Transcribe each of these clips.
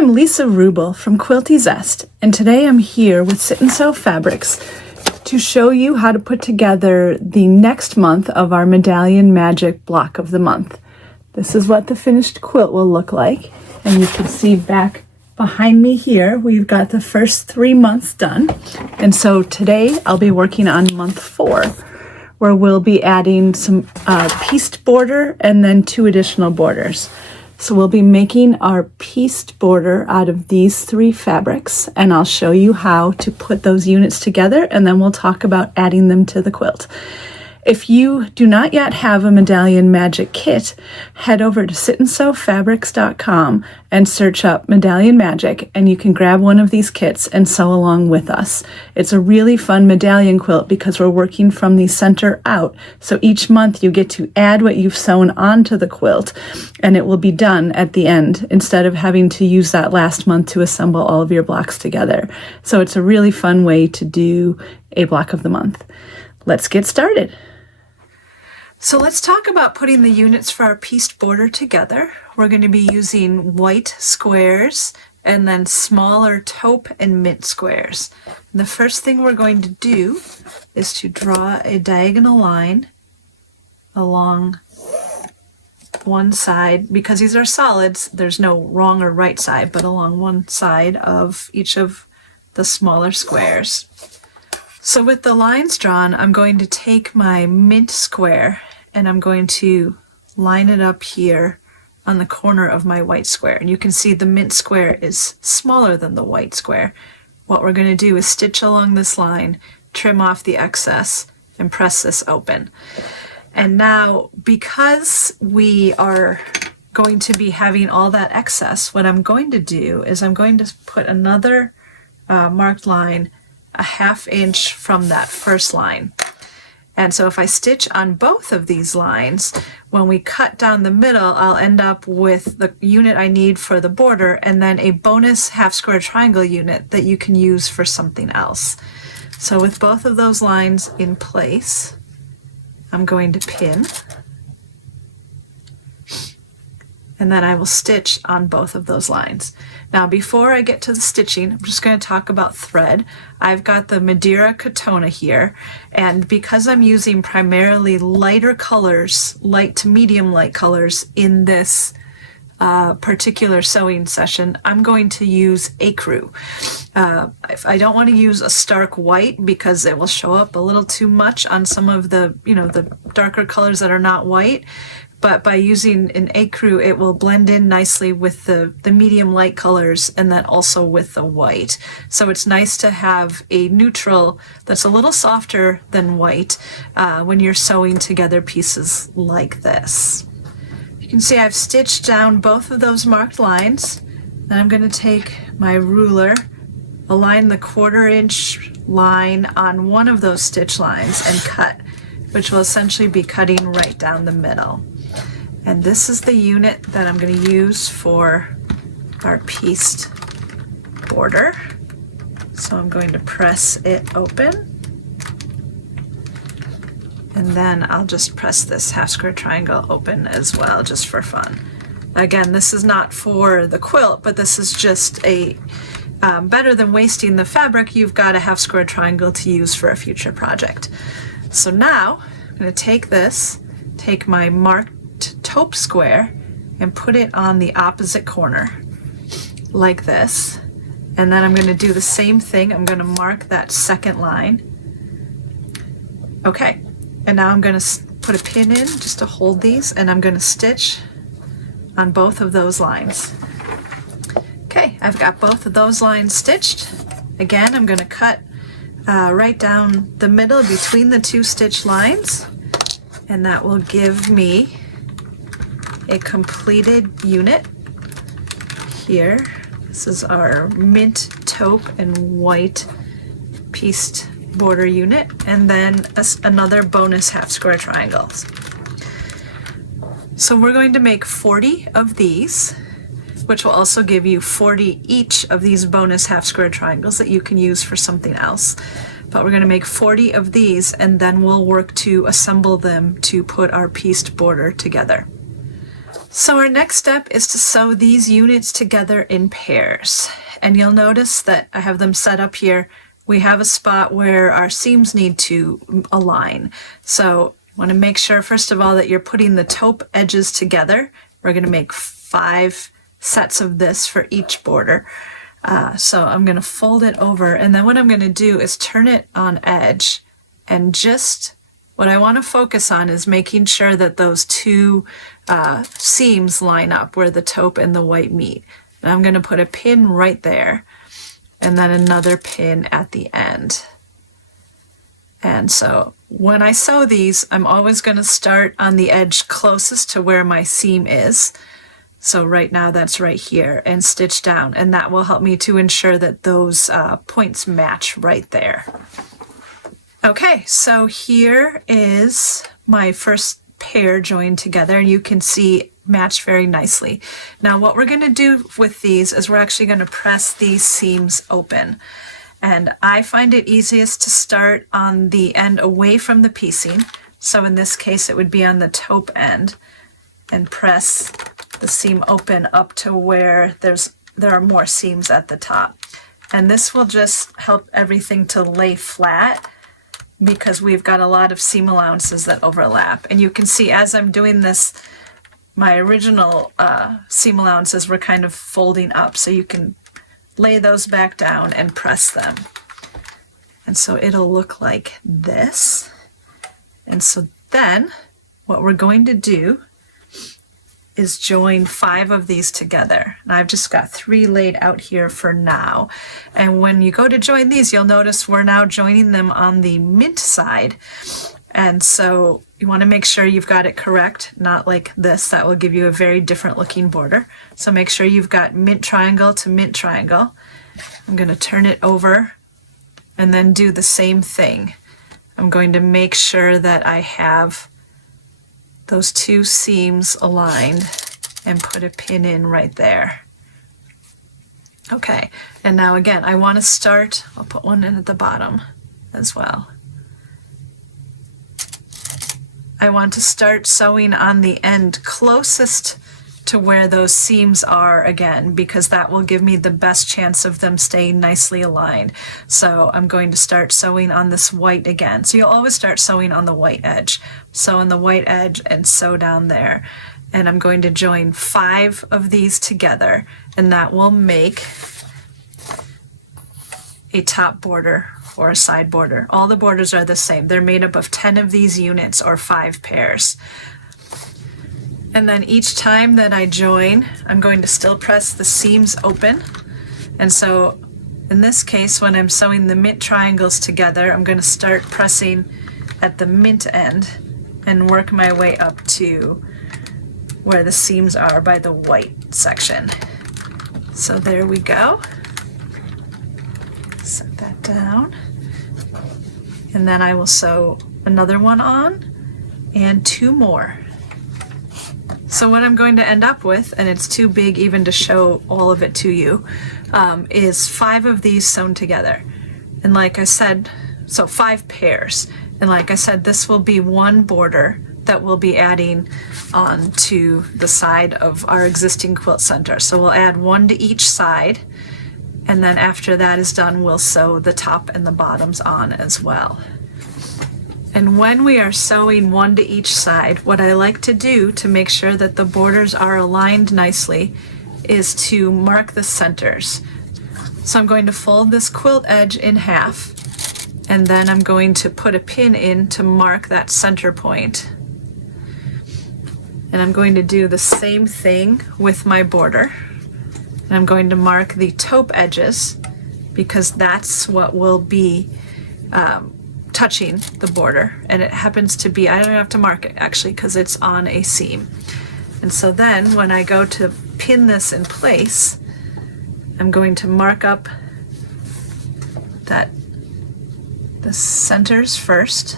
I'm Lisa Rubel from Quilty Zest, and today I'm here with Sit and Sew Fabrics to show you how to put together the next month of our Medallion Magic Block of the Month. This is what the finished quilt will look like, and you can see back behind me here we've got the first 3 months done, and so today I'll be working on month 4, where we'll be adding some pieced border and then 2 additional borders. So we'll be making our pieced border out of these 3 fabrics, and I'll show you how to put those units together, and then we'll talk about adding them to the quilt. If you do not yet have a Medallion Magic kit, head over to sitandsewfabrics.com and search up Medallion Magic, and you can grab one of these kits and sew along with us. It's a really fun medallion quilt because we're working from the center out, so each month you get to add what you've sewn onto the quilt, and it will be done at the end instead of having to use that last month to assemble all of your blocks together. So it's a really fun way to do a block of the month. Let's get started. So let's talk about putting the units for our pieced border together. We're going to be using white squares and then smaller taupe and mint squares. And the first thing we're going to do is to draw a diagonal line along one side. Because these are solids, there's no wrong or right side, but along one side of each of the smaller squares. So with the lines drawn, I'm going to take my mint square and I'm going to line it up here on the corner of my white square. And you can see the mint square is smaller than the white square. What we're going to do is stitch along this line, trim off the excess, and press this open. And now, because we are going to be having all that excess, what I'm going to do is I'm going to put another marked line a 1/2 inch from that first line. And so if I stitch on both of these lines, when we cut down the middle, I'll end up with the unit I need for the border and then a bonus 1/2 square triangle unit that you can use for something else. So with both of those lines in place, I'm going to pin, and then I will stitch on both of those lines. Now before I get to the stitching, I'm just going to talk about thread. I've got the Madeira Katona here, and because I'm using primarily lighter colors, light to medium light colors in this particular sewing session, I'm going to use ecru. I don't want to use a stark white because it will show up a little too much on some of the, the darker colors that are not white. But by using an ecru, it will blend in nicely with the medium light colors and then also with the white. So it's nice to have a neutral that's a little softer than white when you're sewing together pieces like this. You can see I've stitched down both of those marked lines. Then I'm going to take my ruler, align the 1/4 inch line on one of those stitch lines and cut, which will essentially be cutting right down the middle. And this is the unit that I'm going to use for our pieced border. So I'm going to press it open, and then I'll just press this 1/2 square triangle open as well, just for fun. Again, this is not for the quilt, but this is just a better than wasting the fabric. You've got a 1/2 square triangle to use for a future project. So now I'm going to take my marked taupe square and put it on the opposite corner like this, and then I'm going to do the same thing. I'm going to mark that second line. Okay, and now I'm going to put a pin in just to hold these, and I'm going to stitch on both of those lines. Okay, I've got both of those lines stitched. Again, I'm going to cut right down the middle between the 2 stitch lines, and that will give me a completed unit here. This is our mint taupe and white pieced border unit, and then another bonus 1/2 square triangles. So we're going to make 40 of these, which will also give you 40 each of these bonus 1/2 square triangles that you can use for something else. But we're going to make 40 of these, and then we'll work to assemble them to put our pieced border together. So our next step is to sew these units together in pairs. And you'll notice that I have them set up here. We have a spot where our seams need to align. So you want to make sure, first of all, that you're putting the taupe edges together. We're going to make 5 sets of this for each border. So I'm going to fold it over, and then what I'm going to do is turn it on edge, and just what I want to focus on is making sure that those 2 seams line up where the taupe and the white meet. And I'm going to put a pin right there, and then another pin at the end. And so when I sew these, I'm always going to start on the edge closest to where my seam is. So right now that's right here, and stitch down, and that will help me to ensure that those points match right there. Okay, so here is my first pair joined together, and you can see matched very nicely. Now what we're going to do with these is we're actually going to press these seams open. And I find it easiest to start on the end away from the piecing. So in this case it would be on the taupe end, and press the seam open up to where there are more seams at the top. And this will just help everything to lay flat, because we've got a lot of seam allowances that overlap. And you can see as I'm doing this, my original seam allowances were kind of folding up, so you can lay those back down and press them. And so it'll look like this. And so then what we're going to do is join 5 of these together. And I've just got 3 laid out here for now. And when you go to join these, you'll notice we're now joining them on the mint side. And so you want to make sure you've got it correct, not like this. That will give you a very different looking border. So make sure you've got mint triangle to mint triangle. I'm going to turn it over and then do the same thing. I'm going to make sure that I have those 2 seams aligned and put a pin in right there. Okay, and now again, I want to start, I'll put one in at the bottom as well. I want to start sewing on the end closest to where those seams are again, because that will give me the best chance of them staying nicely aligned. So I'm going to start sewing on this white again. So you'll always start sewing on the white edge. Sew on the white edge and sew down there. And I'm going to join 5 of these together, and that will make a top border or a side border. All the borders are the same. They're made up of 10 of these units or 5 pairs. And then each time that I join, I'm going to still press the seams open. And so in this case, when I'm sewing the mint triangles together, I'm going to start pressing at the mint end and work my way up to where the seams are by the white section. So there we go. Set that down. And then I will sew another one on and 2 more. So what I'm going to end up with, and it's too big even to show all of it to you, is 5 of these sewn together. And like I said, so 5 pairs. And like I said, this will be one border that we'll be adding on to the side of our existing quilt center. So we'll add 1 to each side, and then after that is done, we'll sew the top and the bottoms on as well. And when we are sewing 1 to each side, what I like to do to make sure that the borders are aligned nicely is to mark the centers. So I'm going to fold this quilt edge in half, and then I'm going to put a pin in to mark that center point. And I'm going to do the same thing with my border. And I'm going to mark the taupe edges, because that's what will be touching the border, and it happens to be, I don't have to mark it actually because it's on a seam. And so then when I go to pin this in place, I'm going to mark up the centers first,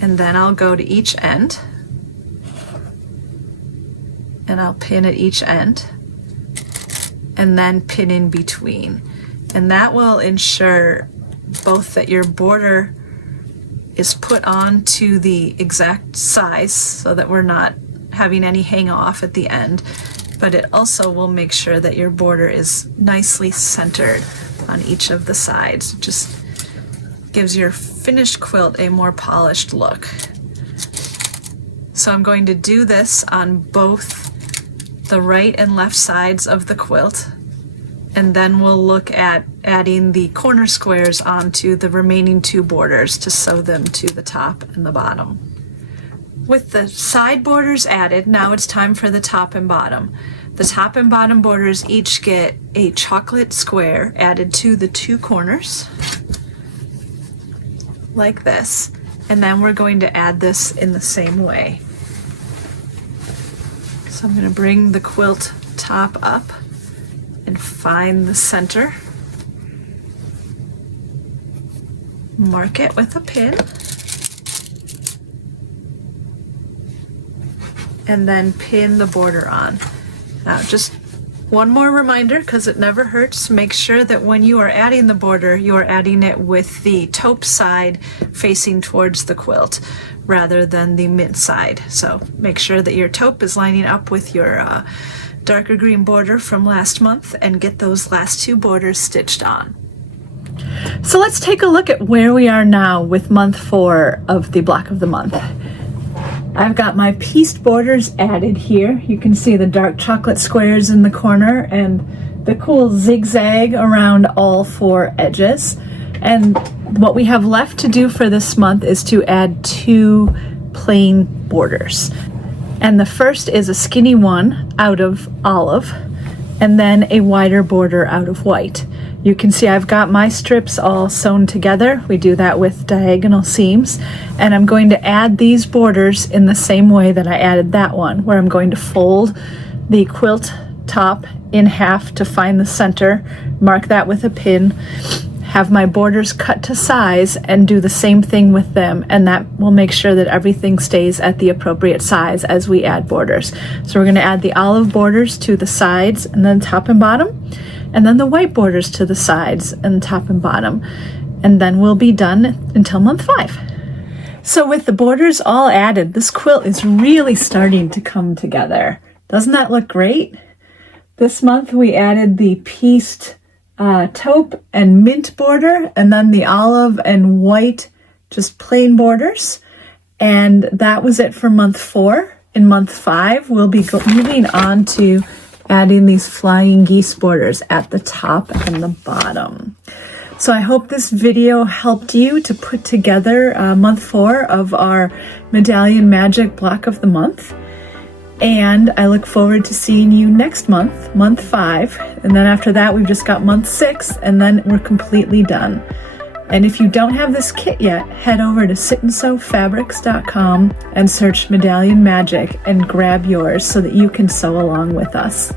and then I'll go to each end and I'll pin at each end and then pin in between. And that will ensure both that your border is put on to the exact size so that we're not having any hang off at the end, but it also will make sure that your border is nicely centered on each of the sides. It just gives your finished quilt a more polished look. So I'm going to do this on both the right and left sides of the quilt, and then we'll look at adding the corner squares onto the remaining 2 borders to sew them to the top and the bottom. With the side borders added, now it's time for the top and bottom. The top and bottom borders each get a chocolate square added to the 2 corners, like this, and then we're going to add this in the same way. So I'm going to bring the quilt top up and find the center, mark it with a pin, and then pin the border on. Now just one more reminder, because it never hurts, make sure that when you are adding the border, you are adding it with the taupe side facing towards the quilt rather than the mint side. So make sure that your taupe is lining up with your darker green border from last month, and get those last 2 borders stitched on. So let's take a look at where we are now with month 4 of the block of the month. I've got my pieced borders added here. You can see the dark chocolate squares in the corner and the cool zigzag around all 4 edges. And what we have left to do for this month is to add 2 plain borders. And the first is a skinny one out of olive, and then a wider border out of white. You can see I've got my strips all sewn together. We do that with diagonal seams, and I'm going to add these borders in the same way that I added that one, where I'm going to fold the quilt top in half to find the center, mark that with a pin, have my borders cut to size, and do the same thing with them, and that will make sure that everything stays at the appropriate size as we add borders. So we're going to add the olive borders to the sides and then top and bottom, and then the white borders to the sides and top and bottom, and then we'll be done until month 5. So with the borders all added, this quilt is really starting to come together. Doesn't that look great? This month we added the pieced taupe and mint border, and then the olive and white just plain borders, and that was it for month 4. In month 5 we'll be moving on to adding these flying geese borders at the top and the bottom. So I hope this video helped you to put together month 4 of our Medallion Magic Block of the Month. And I look forward to seeing you next month, month 5. And then after that, we've just got month 6, and then we're completely done. And if you don't have this kit yet, head over to sitandSewFabrics.com and search Medallion Magic and grab yours so that you can sew along with us.